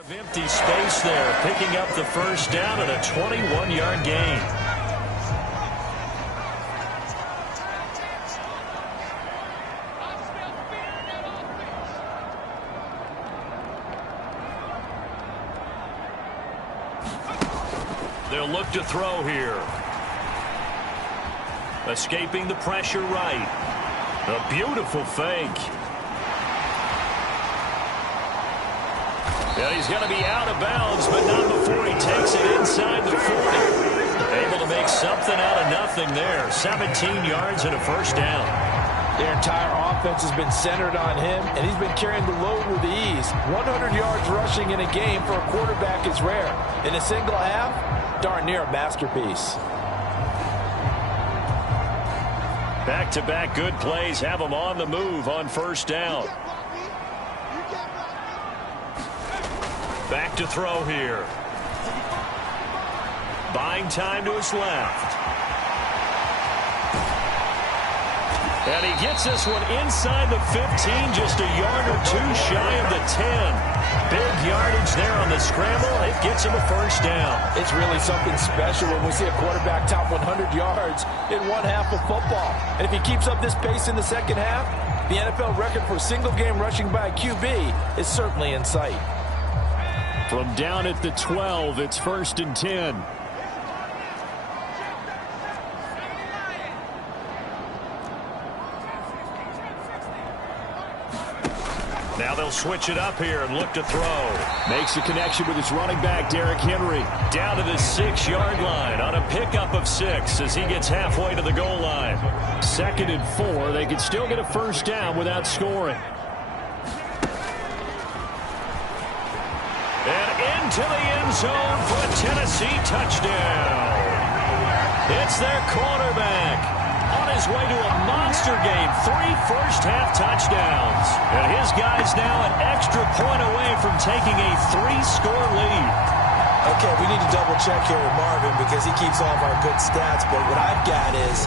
Of empty space there, picking up the first down at a 21-yard gain. They'll look to throw here. Escaping the pressure right. A beautiful fake. And he's going to be out of bounds, but not before he takes it inside the 40. Able to make something out of nothing there. 17 yards and a first down. Their entire offense has been centered on him, and he's been carrying the load with ease. 100 yards rushing in a game for a quarterback is rare. In a single half, darn near a masterpiece. Back-to-back good plays have him on the move on first down. Back to throw here. Buying time to his left. And he gets this one inside the 15, just a yard or two shy of the 10. Big yardage there on the scramble. It gets him a first down. It's really something special when we see a quarterback top 100 yards in one half of football. And if he keeps up this pace in the second half, the NFL record for single-game rushing by a QB is certainly in sight. From down at the 12, it's 1st and 10. Now they'll switch it up here and look to throw. Makes a connection with his running back, Derrick Henry. Down to the 6-yard line on a pickup of 6 as he gets halfway to the goal line. 2nd and 4. They could still get a first down without scoring. And into the end zone for a Tennessee touchdown. It's their quarterback on his way to a monster game. 3 first-half touchdowns. And his guy's now an extra point away from taking a 3-score lead. Okay, we need to double-check here with Marvin because he keeps all of our good stats. But what I've got is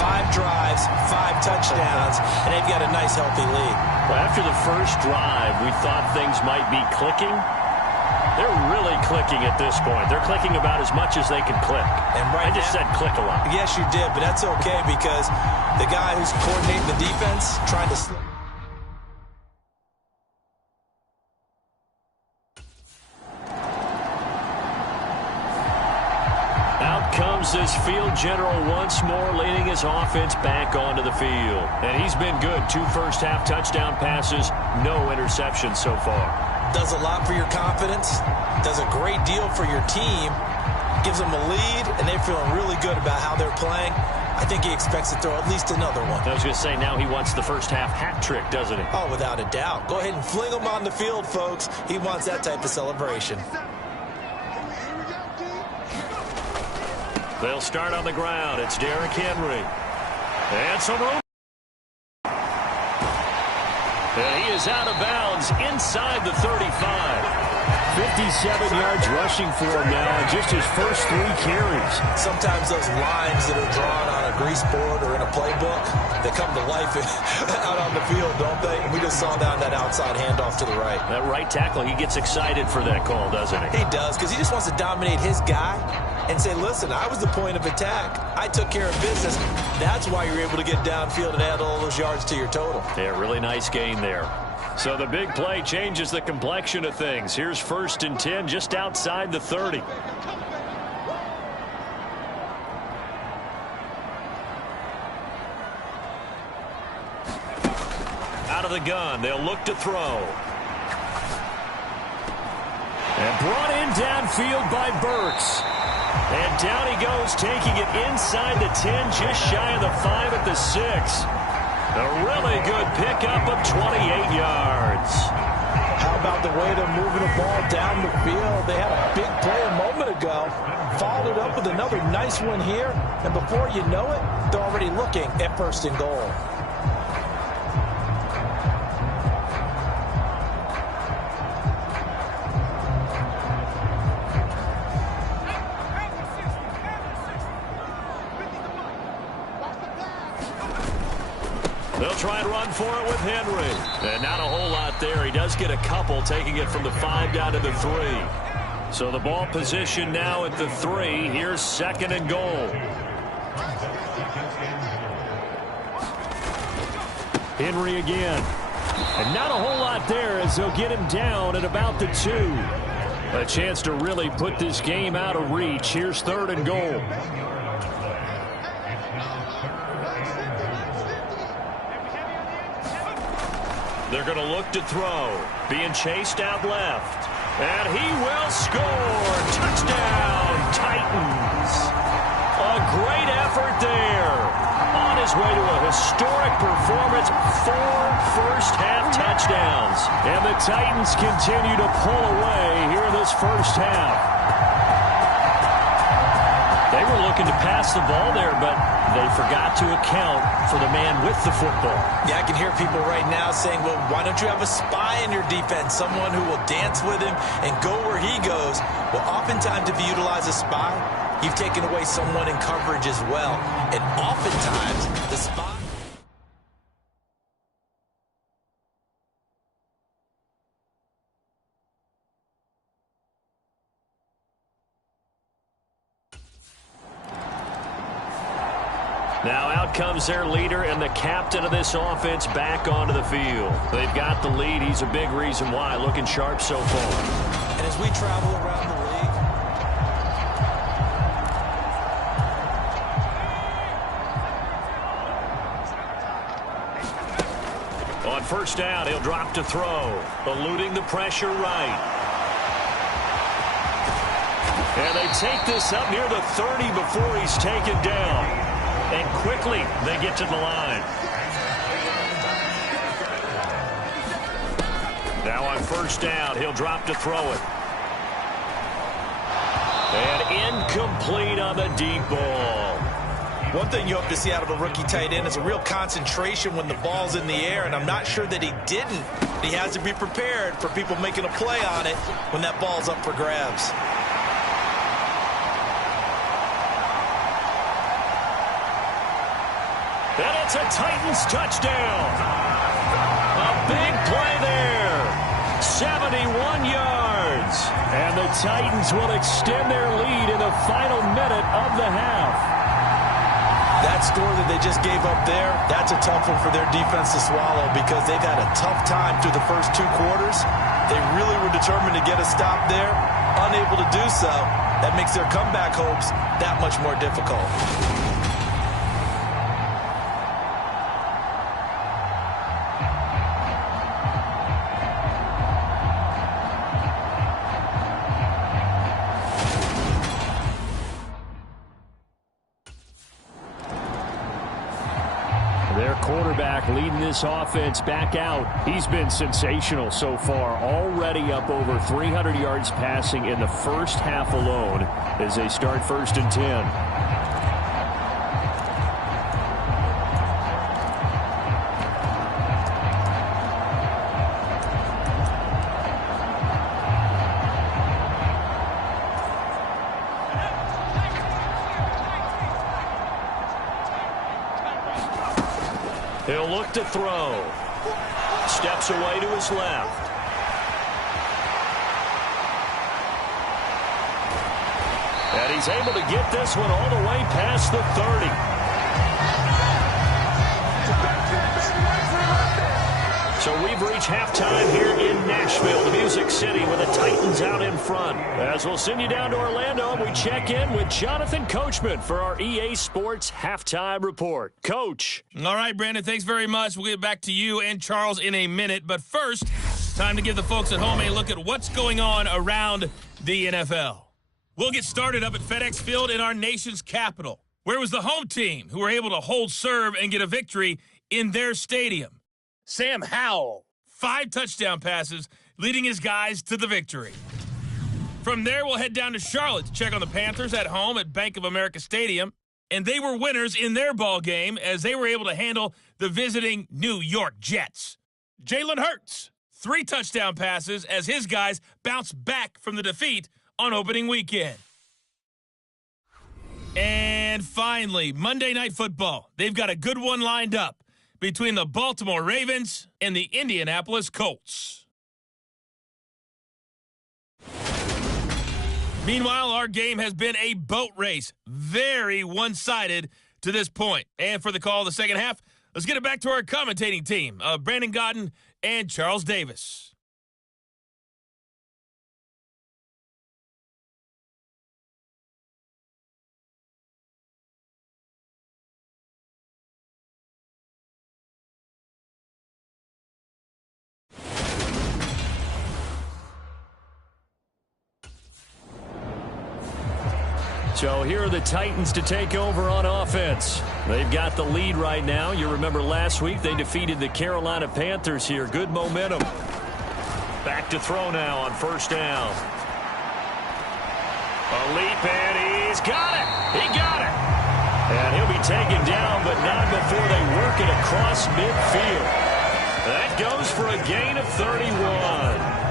5 drives, 5 touchdowns, and they've got a nice, healthy lead. Well, after the first drive, we thought things might be clicking. They're really clicking at this point. They're clicking about as much as they can click. And right I just said click a lot. Yes, you did, but that's okay because the guy who's coordinating the defense trying to slip. Out comes this field general once more, leading his offense back onto the field. And he's been good. 2 first-half touchdown passes, no interceptions so far. Does a lot for your confidence, does a great deal for your team, gives them a lead, and they're feeling really good about how they're playing. I think he expects to throw at least another one. I was going to say, now he wants the first-half hat trick, doesn't he? Oh, without a doubt. Go ahead and fling him on the field, folks. He wants that type of celebration. They'll start on the ground. It's Derrick Henry. And some room. And he is out of bounds inside the 35. 57 yards rushing for him now in just his first 3 carries. Sometimes those lines that are drawn on a grease board or in a playbook, they come to life out on the field, don't they? And we just saw that outside handoff to the right. That right tackle, he gets excited for that call, doesn't he? He does, because he just wants to dominate his guy and say, listen, I was the point of attack. I took care of business. That's why you're able to get downfield and add all those yards to your total. Yeah, really nice gain there. So the big play changes the complexion of things. Here's 1st and 10 just outside the 30. Out of the gun, they'll look to throw. And brought in downfield by Burks. And down he goes, taking it inside the 10, just shy of the 5 at the 6. A really good pickup of 28 yards. How about the way they're moving the ball down the field? They had a big play a moment ago. Followed it up with another nice one here. And before you know it, they're already looking at 1st and goal. They'll try and run for it with Henry. And not a whole lot there. He does get a couple, taking it from the 5 down to the 3. So the ball position now at the 3. Here's 2nd and goal. Henry again. And not a whole lot there as they'll get him down at about the 2. A chance to really put this game out of reach. Here's 3rd and goal. They're going to look to throw. Being chased out left. And he will score. Touchdown, Titans. A great effort there. On his way to a historic performance. 4 first-half touchdowns. And the Titans continue to pull away here in this first half. They were looking to pass the ball there, but they forgot to account for the man with the football. Yeah, I can hear people right now saying, well, why don't you have a spy in your defense, someone who will dance with him and go where he goes? Well, oftentimes if you utilize a spy, you've taken away someone in coverage as well. And oftentimes the spy... Now out comes their leader and the captain of this offense back onto the field. They've got the lead. He's a big reason why. Looking sharp so far. And as we travel around the league. On first down, he'll drop to throw. Eluding the pressure right. And they take this up near the 30 before he's taken down. And quickly, they get to the line. Now on first down, he'll drop to throw it. And incomplete on the deep ball. One thing you hope to see out of a rookie tight end is a real concentration when the ball's in the air, and I'm not sure that he didn't. He has to be prepared for people making a play on it when that ball's up for grabs. And it's a Titans touchdown. A big play there. 71 yards. And the Titans will extend their lead in the final minute of the half. That score that they just gave up there, that's a tough one for their defense to swallow because they've had a tough time through the first 2 quarters. They really were determined to get a stop there, unable to do so. That makes their comeback hopes that much more difficult. Their quarterback leading this offense back out. He's been sensational so far. Already up over 300 yards passing in the first half alone as they start 1st and 10. He'll look to throw. Steps away to his left. And he's able to get this one all the way past the 30. So we've reached halftime here in Nashville, the Music City, with the Titans out in front. As we'll send you down to Orlando, we check in with Jonathan Coachman for our EA Sports Halftime Report. Coach. All right, Brandon, thanks very much. We'll get back to you and Charles in a minute. But first, time to give the folks at home a look at what's going on around the NFL. We'll get started up at FedEx Field in our nation's capital, where it was the home team who were able to hold serve and get a victory in their stadium. Sam Howell, 5 touchdown passes, leading his guys to the victory. From there, we'll head down to Charlotte to check on the Panthers at home at Bank of America Stadium. And they were winners in their ball game as they were able to handle the visiting New York Jets. Jalen Hurts, 3 touchdown passes as his guys bounced back from the defeat on opening weekend. And finally, Monday Night Football. They've got a good one lined up between the Baltimore Ravens and the Indianapolis Colts. Meanwhile, our game has been a boat race, very one-sided to this point. And for the call of the second half, let's get it back to our commentating team, Brandon Godden and Charles Davis. So here are the Titans to take over on offense. They've got the lead right now. You remember last week they defeated the Carolina Panthers here. Good momentum. Back to throw now on first down. A leap, and he's got it. He got it. And he'll be taken down, but not before they work it across midfield. That goes for a gain of 31.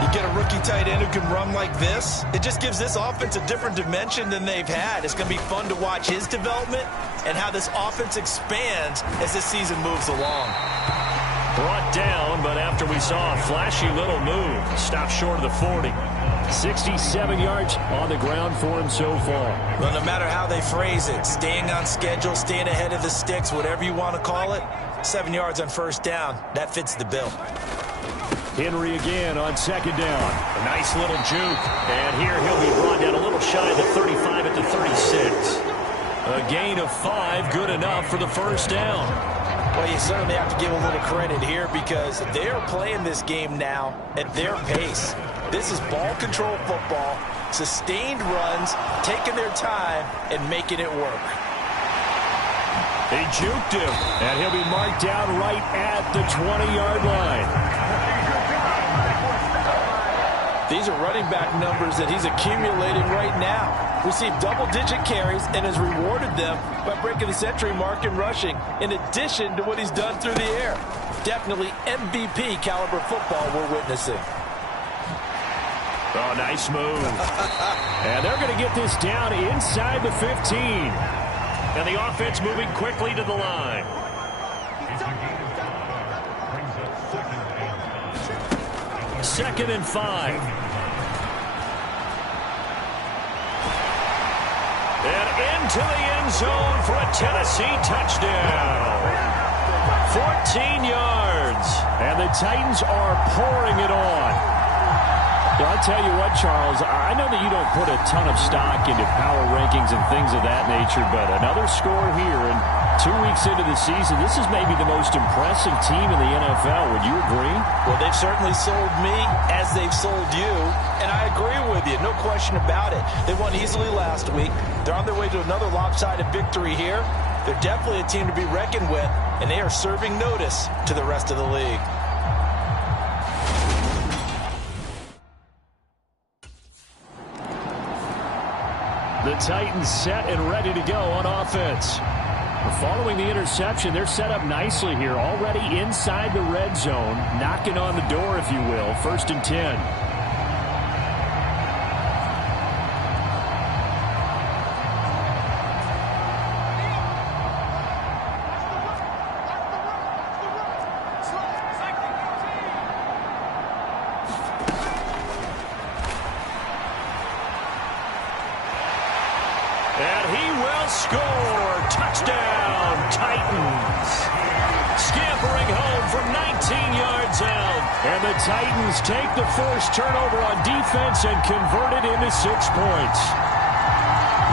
You get a rookie tight end who can run like this, it just gives this offense a different dimension than they've had. It's going to be fun to watch his development and how this offense expands as this season moves along. Brought down, but after we saw a flashy little move, stopped short of the 40. 67 yards on the ground for him so far. Well, no matter how they phrase it, staying on schedule, staying ahead of the sticks, whatever you want to call it, 7 yards on first down, that fits the bill. Henry again on second down. A nice little juke. And here he'll be brought down a little shy of the 35 at the 36. A gain of 5, good enough for the first down. Well, you certainly have to give a little credit here because they're playing this game now at their pace. This is ball control football, sustained runs, taking their time and making it work. They juked him, and he'll be marked down right at the 20-yard line. These are running back numbers that he's accumulating right now. Received double-digit carries and has rewarded them by breaking the century mark in rushing, in addition to what he's done through the air. Definitely MVP caliber football we're witnessing. Oh, nice move. And they're going to get this down inside the 15. And the offense moving quickly to the line. Second and 5. And into the end zone for a Tennessee touchdown. 14 yards. And the Titans are pouring it on. I'll tell you what, Charles, I know that you don't put a ton of stock into power rankings and things of that nature, but another score here, and 2 weeks into the season, this is maybe the most impressive team in the NFL. Would you agree? Well, they've certainly sold me as they've sold you, and I agree with you, no question about it. They won easily last week. They're on their way to another lopsided victory here. They're definitely a team to be reckoned with, and they are serving notice to the rest of the league. The Titans set and ready to go on offense. Following the interception, they're set up nicely here, already inside the red zone, knocking on the door, if you will. 1st and 10. And he will score. Touchdown, Titans. Scampering home from 19 yards out. And the Titans take the forced turnover on defense and convert it into 6 points.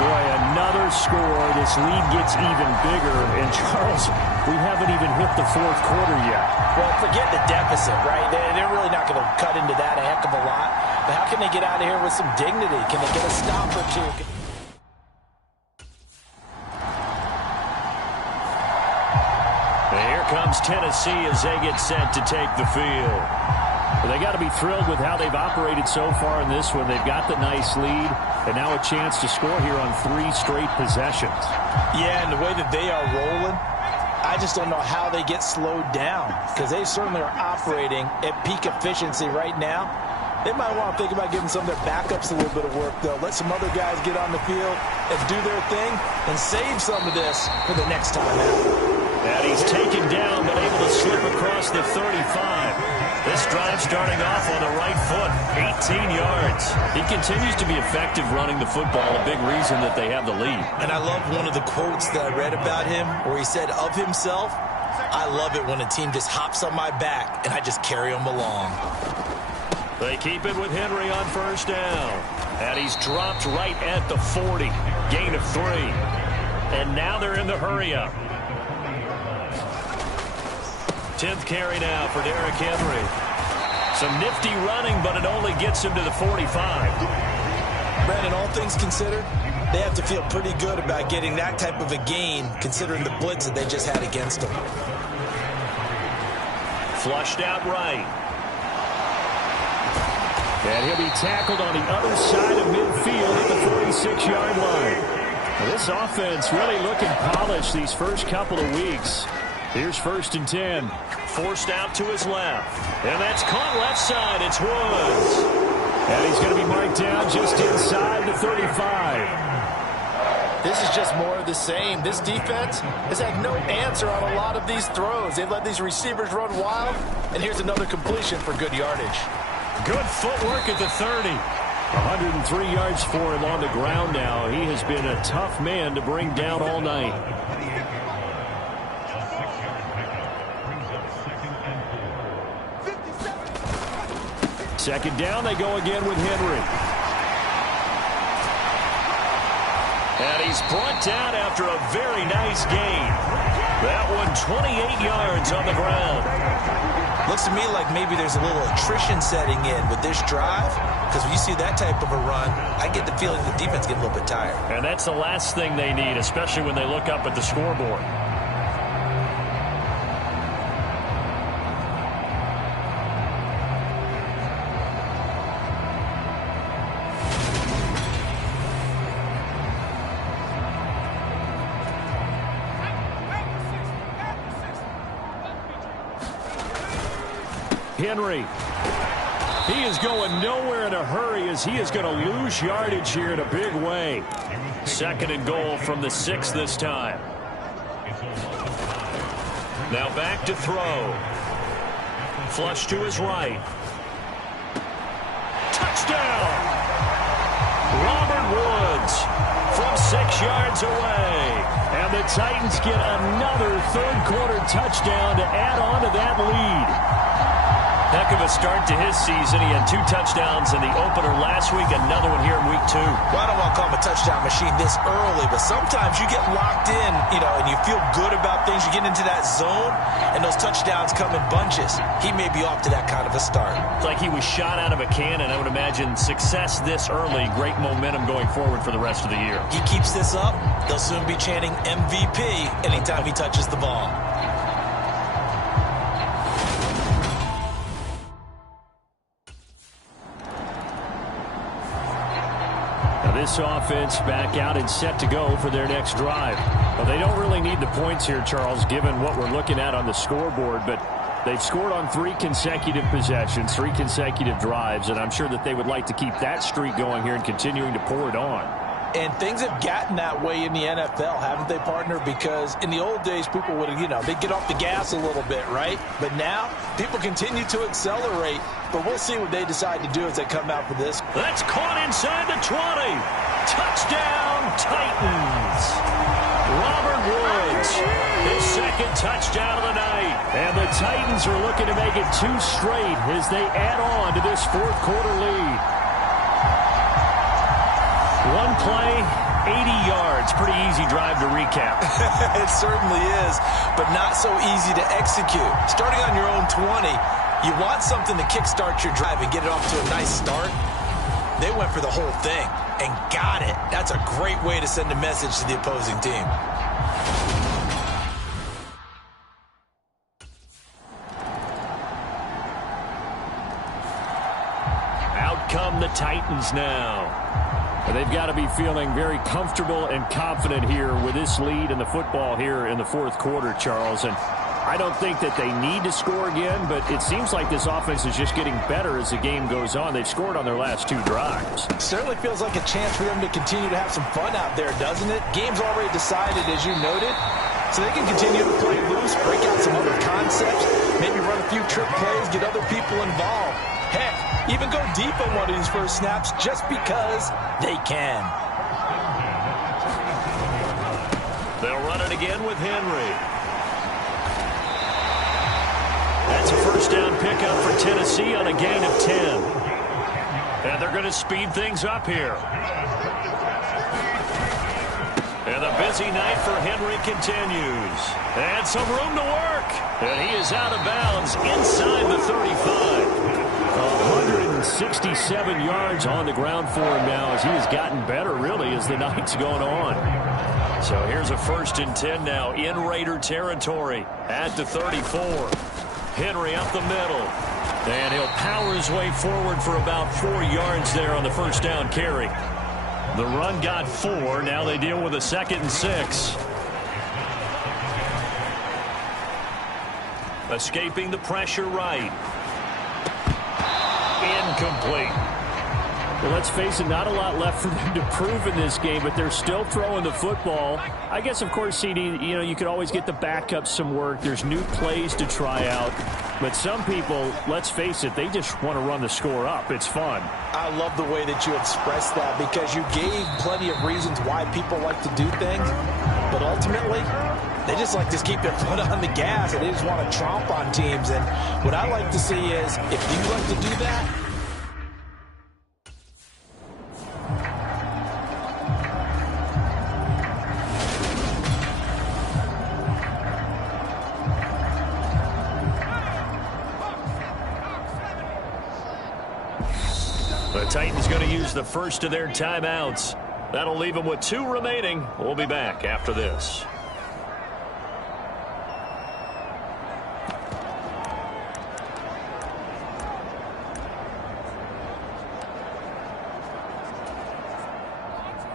Boy, another score. This lead gets even bigger. And, Charles, we haven't even hit the 4th quarter yet. Well, forget the deficit, right? They're really not going to cut into that a heck of a lot. But how can they get out of here with some dignity? Can they get a stop or two? Here comes Tennessee as they get set to take the field. Well, they got to be thrilled with how they've operated so far in this one. They've got the nice lead, and now a chance to score here on 3 straight possessions. Yeah, and the way that they are rolling, I just don't know how they get slowed down, because they certainly are operating at peak efficiency right now. They might want to think about giving some of their backups a little bit of work, though. Let some other guys get on the field and do their thing and save some of this for the next time out. And he's taken down, but able to slip across the 35. This drive starting off on the right foot, 18 yards. He continues to be effective running the football, a big reason that they have the lead. And I love one of the quotes that I read about him where he said of himself, "I love it when a team just hops on my back and I just carry them along." They keep it with Henry on first down. And he's dropped right at the 40. Gain of 3. And now they're in the hurry-up. 10th carry now for Derrick Henry. Some nifty running, but it only gets him to the 45. Brandon, all things considered, they have to feel pretty good about getting that type of a gain, considering the blitz that they just had against them. Flushed out right. And he'll be tackled on the other side of midfield at the 46-yard line. Now, this offense really looking polished these first couple of weeks. Here's 1st and 10. Forced out to his left. And that's caught left side. It's Woods. And he's going to be marked down just inside the 35. This is just more of the same. This defense has had no answer on a lot of these throws. They've let these receivers run wild. And here's another completion for good yardage. Good footwork at the 30. 103 yards for him on the ground now. He has been a tough man to bring down all night. Second down, they go again with Henry. And he's brought down after a very nice gain. That one 28 yards on the ground. Looks to me like maybe there's a little attrition setting in with this drive, because when you see that type of a run, I get the feeling the defense gets a little bit tired. And that's the last thing they need, especially when they look up at the scoreboard. Henry. He is going nowhere in a hurry as he is going to lose yardage here in a big way. 2nd and goal from the 6 this time. Now back to throw. Flush to his right. Touchdown! Robert Woods from 6 yards away. And the Titans get another 3rd quarter touchdown to add on to that lead. Heck of a start to his season. He had 2 touchdowns in the opener last week, another one here in week 2. Well, I don't want to call him a touchdown machine this early, but sometimes you get locked in, and you feel good about things. You get into that zone, and those touchdowns come in bunches. He may be off to that kind of a start. It's like he was shot out of a cannon. I would imagine success this early, great momentum going forward for the rest of the year. He keeps this up, they'll soon be chanting MVP anytime he touches the ball. This offense back out and set to go for their next drive. Well, they don't really need the points here, Charles, given what we're looking at on the scoreboard, but they've scored on 3 consecutive possessions, 3 consecutive drives, and I'm sure that they would like to keep that streak going here and continuing to pour it on. And things have gotten that way in the NFL, haven't they, partner? Because in the old days, people would, they'd get off the gas a little bit, right? But now, people continue to accelerate. But we'll see what they decide to do as they come out for this. That's caught inside the 20. Touchdown, Titans. Robert Woods, his 2nd touchdown of the night. And the Titans are looking to make it 2 straight as they add on to this 4th quarter lead. 1 play, 80 yards. Pretty easy drive to recap. It certainly is, but not so easy to execute. Starting on your own 20, you want something to kickstart your drive and get it off to a nice start. They went for the whole thing and got it. That's a great way to send a message to the opposing team. Out come the Titans now. They've got to be feeling very comfortable and confident here with this lead in the football here in the 4th quarter, Charles. And I don't think that they need to score again, but it seems like this offense is just getting better as the game goes on. They've scored on their last 2 drives. Certainly feels like a chance for them to continue to have some fun out there, doesn't it? Game's already decided, as you noted. So they can continue to play loose, break out some other concepts, maybe run a few trick plays, get other people involved. Heck, even go deep on one of these first snaps just because they can. They'll run it again with Henry. That's a first down pickup for Tennessee on a gain of 10. And they're going to speed things up here. And the busy night for Henry continues. And some room to work. And he is out of bounds inside the 35. 167 yards on the ground for him now as he has gotten better, really, as the night's going on. So here's a 1st and 10 now in Raider territory at the 34. Henry up the middle. And he'll power his way forward for about 4 yards there on the first down carry. The run got 4. Now they deal with a 2nd and 6. Escaping the pressure right. Incomplete. Well, let's face it, not a lot left for them to prove in this game, but they're still throwing the football. I guess, of course, CD, you could always get the backups some work. There's new plays to try out. But some people, let's face it, they just want to run the score up. It's fun. I love the way that you expressed that because you gave plenty of reasons why people like to do things. But ultimately, they just like to keep their foot on the gas, and they just want to tromp on teams. And what I like to see is, if you like to do that, the Titans going to use the first of their timeouts. That'll leave them with 2 remaining. We'll be back after this.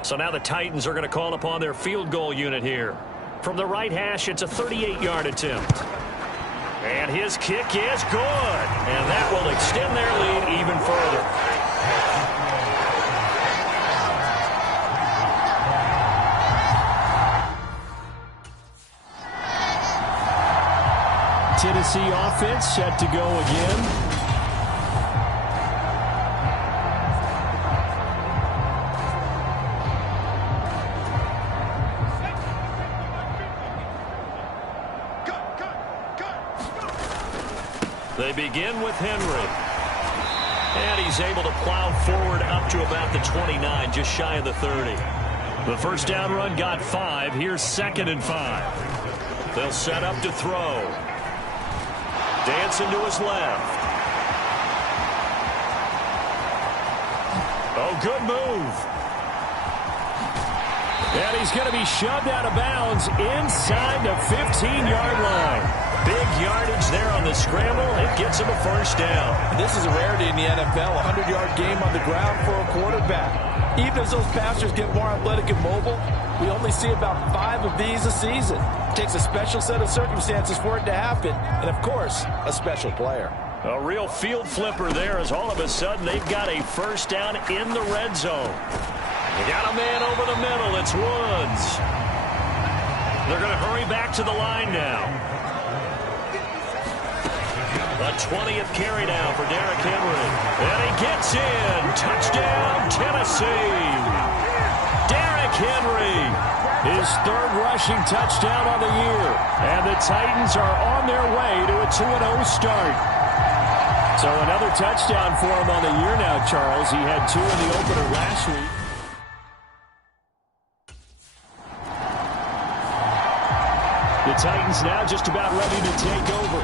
So now the Titans are going to call upon their field goal unit here. From the right hash, it's a 38-yard attempt. And his kick is good. And that will extend their lead even further. Tennessee offense set to go again. They begin with Henry. And he's able to plow forward up to about the 29, just shy of the 30. The first down run got 5. Here's 2nd and 5. They'll set up to throw. Dancing to his left. Oh, good move. And he's going to be shoved out of bounds inside the 15-yard line. Big yardage there on the scramble. It gets him a first down. This is a rarity in the NFL, a 100-yard game on the ground for a quarterback. Even as those passers get more athletic and mobile, we only see about 5 of these a season. It takes a special set of circumstances for it to happen, and, of course, a special player. A real field flipper there as all of a sudden they've got a first down in the red zone. You got a man over the middle. It's Woods. They're going to hurry back to the line now. The 20th carry now for Derrick Henry. And he gets in. Touchdown, Tennessee. Derrick Henry. His 3rd rushing touchdown on the year. And the Titans are on their way to a 2-0 start. So another touchdown for him on the year now, Charles. He had 2 in the opener last week. The Titans now just about ready to take over.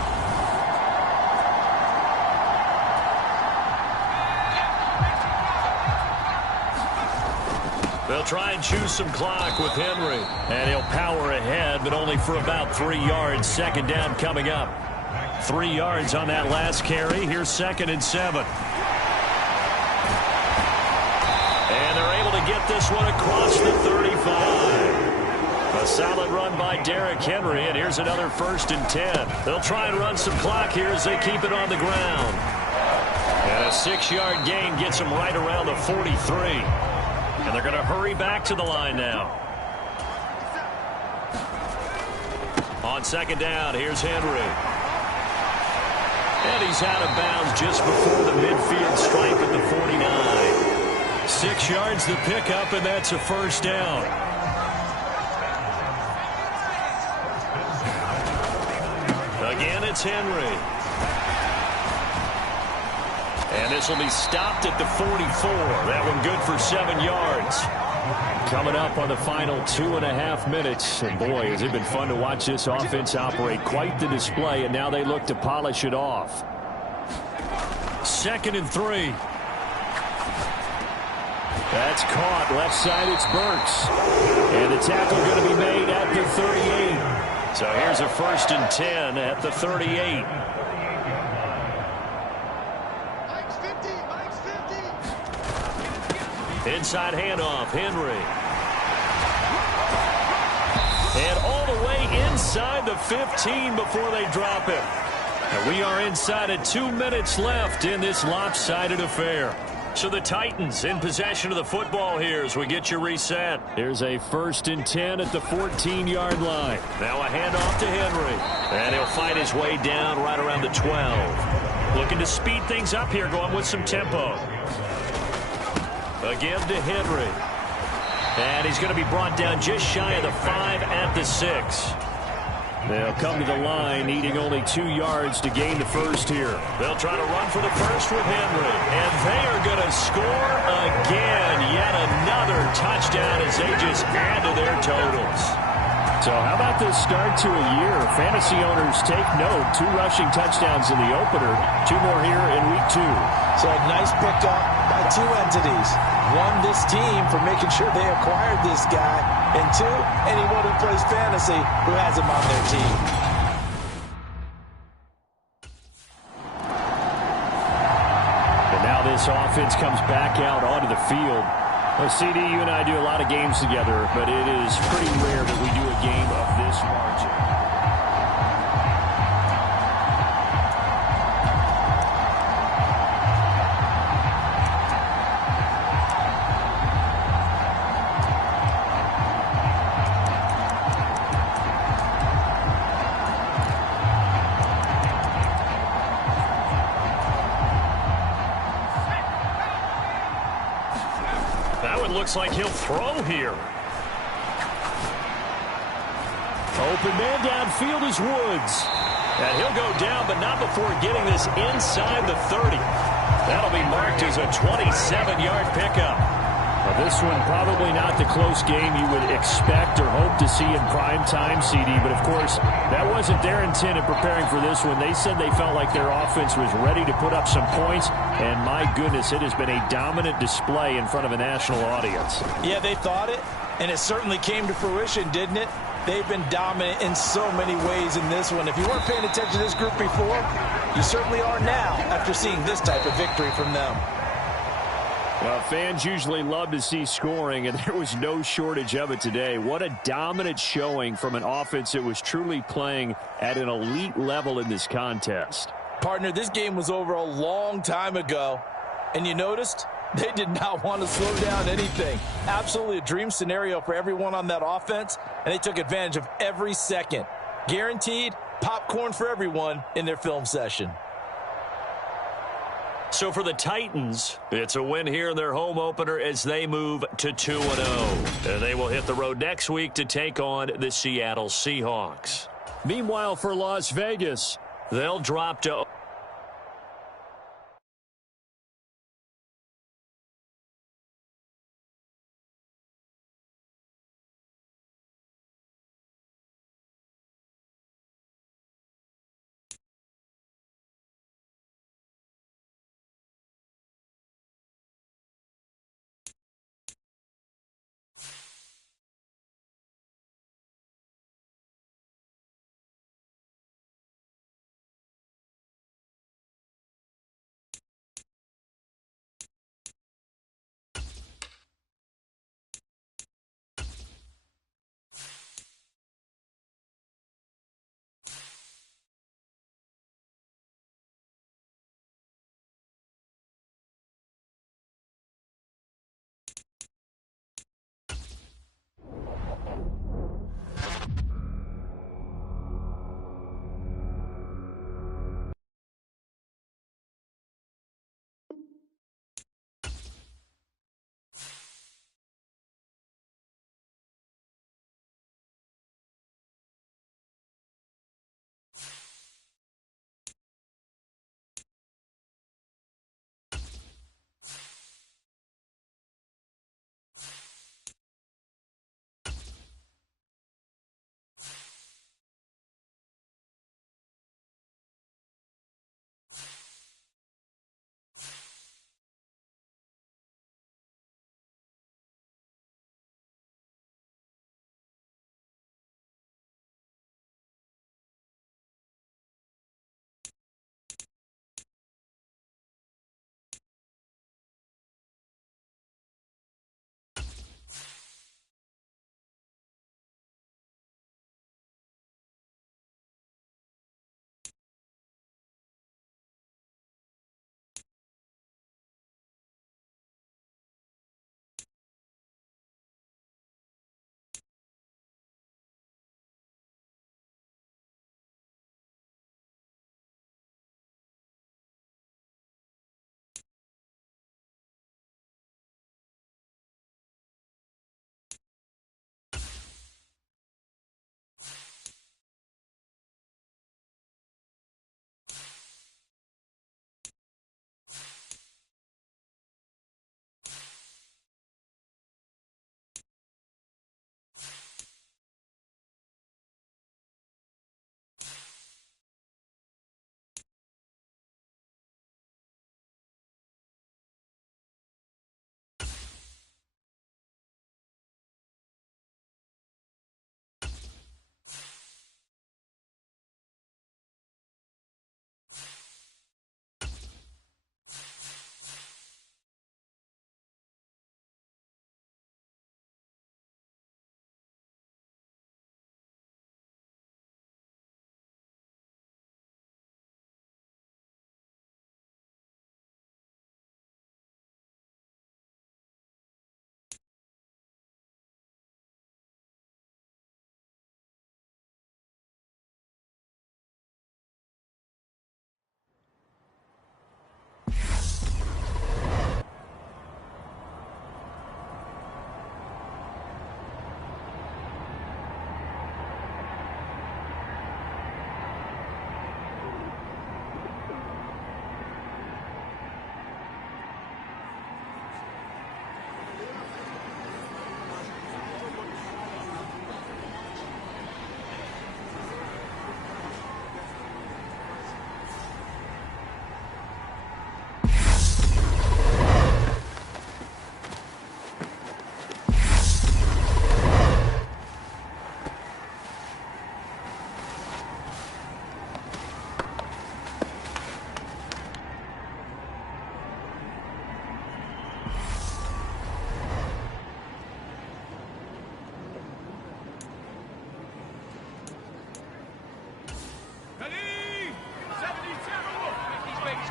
They'll try and choose some clock with Henry. And he'll power ahead, but only for about 3 yards. 2nd down coming up. 3 yards on that last carry. Here's 2nd and 7. And they're able to get this one across the 35. A solid run by Derrick Henry, and here's another 1st and 10. They'll try and run some clock here as they keep it on the ground. And a 6-yard gain gets them right around the 43. And they're going to hurry back to the line now. On second down, here's Henry. And he's out of bounds just before the midfield stripe at the 49. 6 yards the pickup, and that's a first down. Again, it's Henry. And this will be stopped at the 44. That one good for 7 yards. Coming up on the final 2.5 minutes. And boy, has it been fun to watch this offense operate. Quite the display, and now they look to polish it off. 2nd and 3. That's caught. Left side, it's Burks. And the tackle going to be made at the 38. So here's a 1st and 10 at the 38. Inside handoff, Henry. And all the way inside the 15 before they drop him. And we are inside of 2 minutes left in this lopsided affair. So the Titans in possession of the football here as we get you reset. Here's a 1st and 10 at the 14-yard line. Now a handoff to Henry. And he'll fight his way down right around the 12. Looking to speed things up here, going with some tempo. Again to Henry. And he's going to be brought down just shy of the 5 at the 6. They'll come to the line, needing only 2 yards to gain the first here. They'll try to run for the first with Henry. And they are going to score again. Yet another touchdown as they just add to their totals. So how about this start to a year? Fantasy owners take note. 2 rushing touchdowns in the opener. 2 more here in week 2. So a nice pickup by 2 entities. 1, this team for making sure they acquired this guy. And 2, anyone who plays fantasy who has him on their team. And now this offense comes back out onto the field. Well, CD, you and I do a lot of games together, but it is pretty rare that we do a game of this margin. Looks like he'll throw here. Open man downfield is Woods. And he'll go down, but not before getting this inside the 30. That'll be marked as a 27-yard pickup. Well, this one probably not the close game you would expect or hope to see in prime time, CD. But, of course, that wasn't their intent in preparing for this one. They said they felt like their offense was ready to put up some points. And, my goodness, it has been a dominant display in front of a national audience. Yeah, they thought it, and it certainly came to fruition, didn't it? They've been dominant in so many ways in this one. If you weren't paying attention to this group before, you certainly are now after seeing this type of victory from them. Well, fans usually love to see scoring, and there was no shortage of it today. What a dominant showing from an offense that was truly playing at an elite level in this contest. Partner, this game was over a long time ago, and you noticed they did not want to slow down anything. Absolutely a dream scenario for everyone on that offense, and they took advantage of every second. Guaranteed popcorn for everyone in their film session. So for the Titans, it's a win here in their home opener as they move to 2-0. And they will hit the road next week to take on the Seattle Seahawks. Meanwhile, for Las Vegas, they'll drop to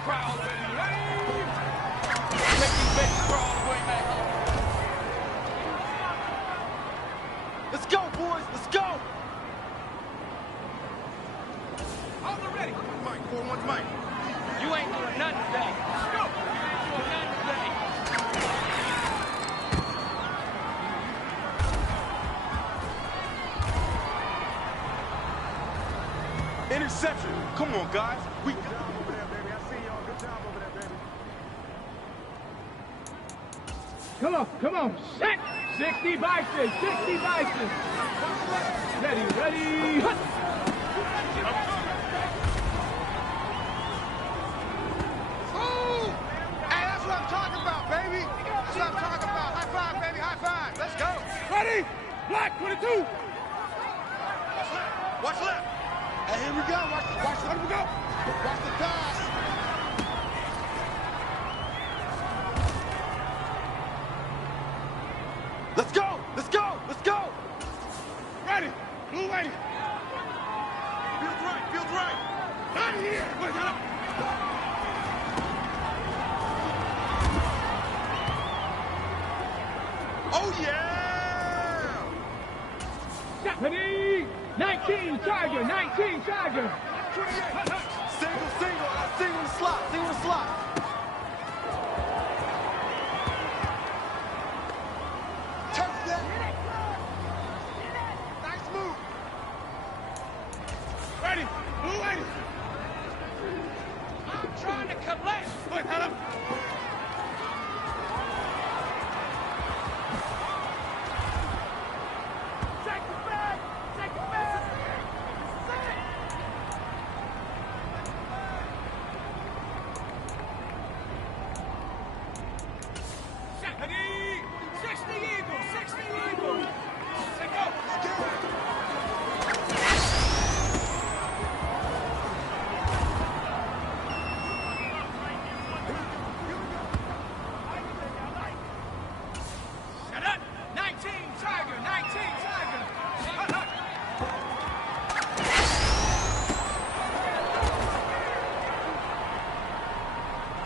crowd ready. Make these babies crawl all the way back home. Let's go, boys. Let's go. All the ready. Mike, 4-1's Mike. You ain't doing nothing today. Let's go. You ain't doing nothing today. Interception. Come on, guys. We got over there, baby. I see y'all. Good job over there, baby. Come on. Set. 60 vices. 60 vices. Ready. Hut. Ooh. Hey, that's what I'm talking about, baby. That's what I'm talking about. High five, baby. High five. Let's go. Ready. Black 22. Watch left. Hey, here we go. Watch, here we go. Watch the pass. Let's go. Ready. Blue lady. Feels right. Out of here. Wait, got up. Oh, yeah. Ready. 19 Tiger. 28. Single the slot. Touchdown. Nice move. Ready. Blue lady. I'm trying to collect. Wait, head up.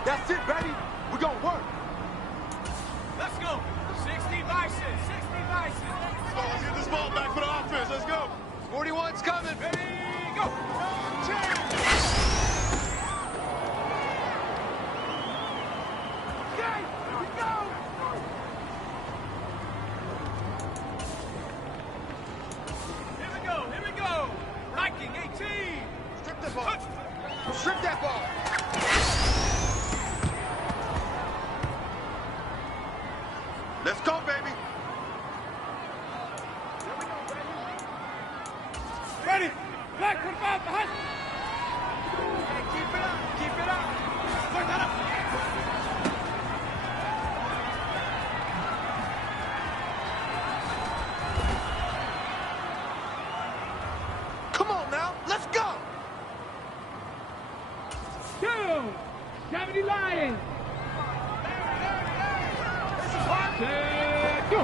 That's it, baby. We're going to work. Let's go. 60 vices. Let's get this ball back for the offense. Let's go. 41's coming. Ready, go. Okay, here we go. Here we go. Viking 18. Strip that ball. Let's go, baby. Here we go, baby. Ready. Black 25 behind. Hey, keep it up. Put that up. Come on now. Let's go. 70 Lions. Go.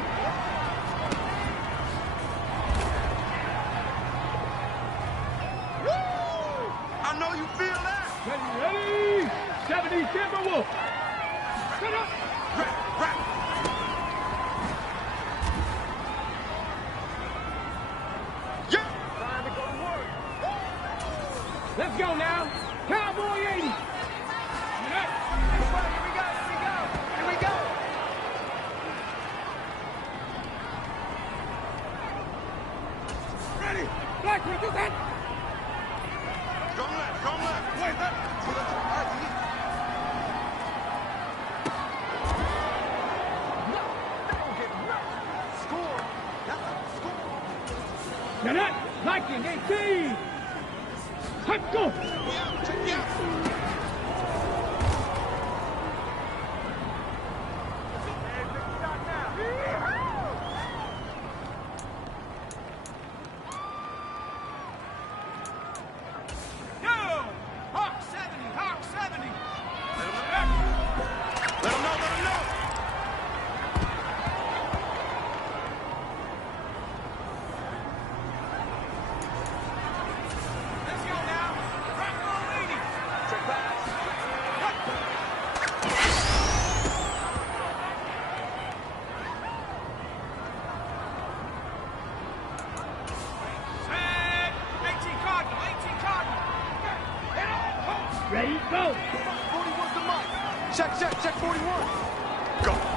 Woo! I know you feel that. Ready. 70 Timberwolf. Set up. Rap. Yeah. Time to go to work. Let's go now. Cowboy 80. Here we go. Ready. Black, we do that. Come left. Wait, that. Score. That's a score. Now that, Viking 18. Let's go. Check me out. Let's go now. Rock on, lady. Check back. Ready, go. 41's the mark. Check, 41. Go.